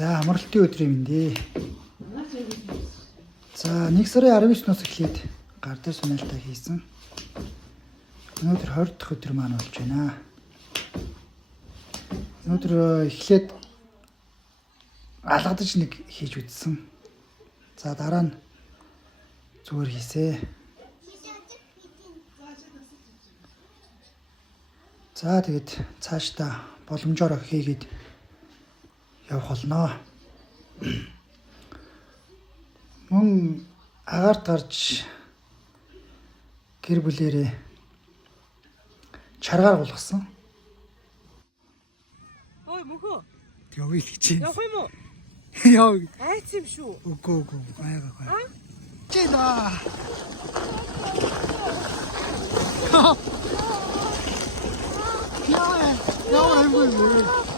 За амралтын өдрийн мэндэ. За 1 сарын 19-ноос эхлээд гар дээр сунаалтаа хийсэн. Өнөөдөр 20 дахь өдөр маань болж байна. Өнөөдөр эхлээд алгадаж нэг хийж үзсэн. За дараа нь зүгээр хийсэ. За тэгээд цаашдаа боломжоор хийгээд явах болно. Мөн агаарт гарч гэр бүлэрээ чаргаар болгосон. Ой мөхөө. Явъя л гэж. Явах юм уу? Яа. Айц юм шүү. Үгүй. Гайгаа. Чила. Яа, аймгүй.